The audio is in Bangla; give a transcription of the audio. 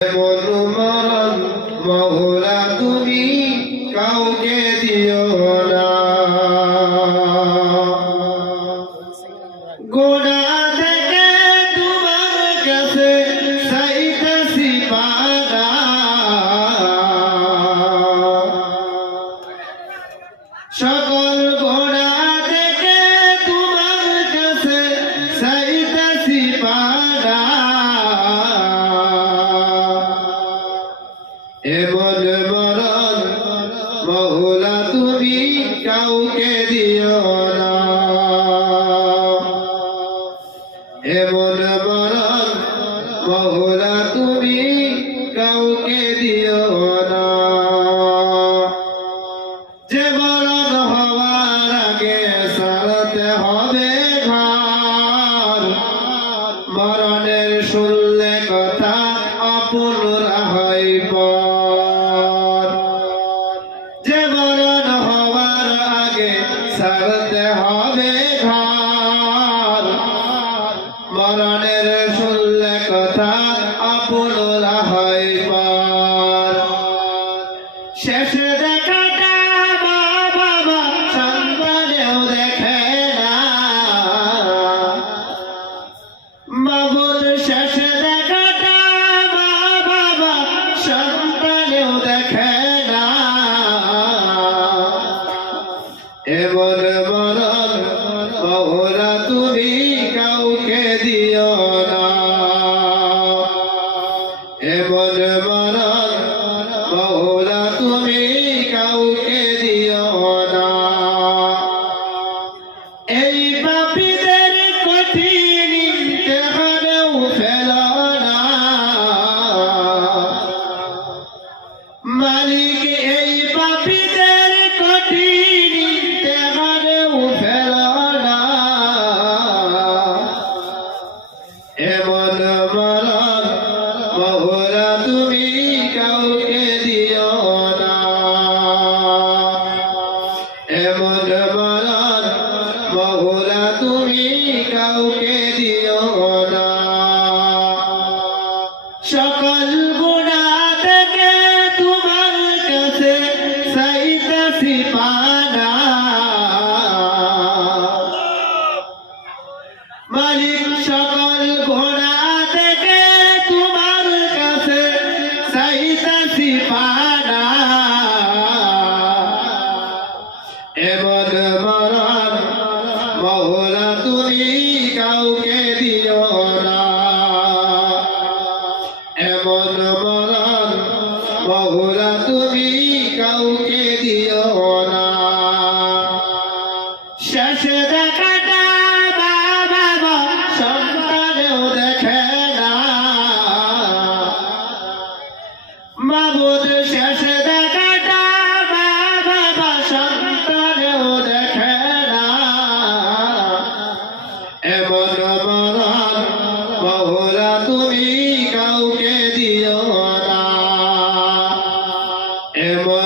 এমন মরণ মওলা তুমি কাউকে দিও না। গোনাহ থেকে তোমার কাছে চাইতেছি পানা, সকল গোনাহ থেকে তোমার কাছে চাইতেছি পানা। এমন মরণ মওলা তুমি কাউকে দিও না। এমন মরণ মওলা তুমি কাউকে দিও না। যে মরণ হওয়ার আগে ছাড়তে হবে ঘর, মরণের শুনলে কথা আপনরা হয় পর। যে মরণ হওয়ার আগে ছাড়তে হবে ঘর, মরণের শুনলে কথা আপনরা হয় পর। শেষে দেখাটা মা বাবা সন্তানেও দেখে না, মাবুদ শেষে দেখাটা মা বাবা সন্তানেও দেখে না। এমন মরণ মওলা তুমি কাউকে দিও না। এমন মরণ মওলা তুমি কাউকে দিও না। এই পাপীদের কঠিন ইমতিহানেও ফেলো না মালিক, এই পাপীদের কঠিন ইমতিহানেও ফেলো না। এমন মরণ মওলা তুমি কাউকে দিও না। এমন মরণ মওলা তুমি কাউকে দিও না। সকল গুনাহ থেকে তোমার কাছে চাইতেছি পানা, মালিক সকল গুনাহ থেকে তোমার কাছে চাইতেছি পানা। এমন মরণ মওলা তুমি কাউকে দিও না। এমন মরণ মওলা তুমি কাউকে দিও না। শেষে দেখাটা মা বাবা সন্তানেও দেখে না, মাবুদ শেষে দেখাটা মা বাবা সন্তানেও দেখে না। এমন মরণ মওলা তুমি কাউকে দিও না। এমন